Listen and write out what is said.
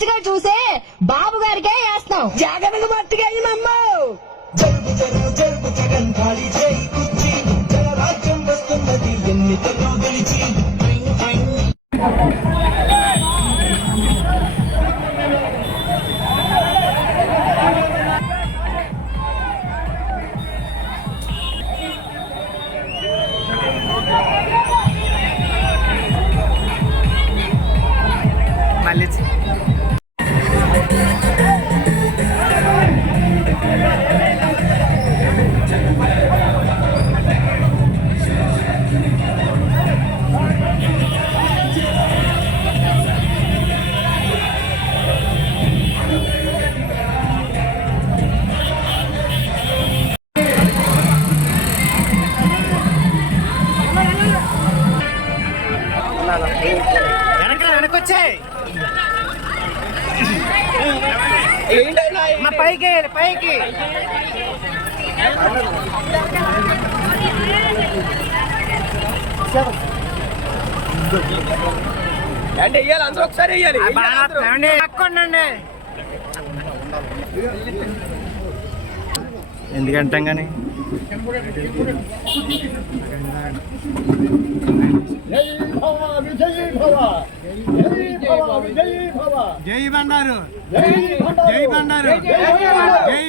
మంచిగా చూసే బాబు గారికే వేస్తాం. జగన్ మట్టిగా జరుగు జరుగు జరుగు జగన్ ఖాళీ చేయి కుర్చీ జనరాజ్యం వస్తున్నది ఎన్నికల్లో గెలిచి. మళ్ళీ వెనకొచ్చాయి పైకి పైకి అంటే వెయ్యాలి అందరూ ఒకసారి వెయ్యాలి. పక్కండి ఎందుకంటాం కానీ జై బండారు జై బండారు జై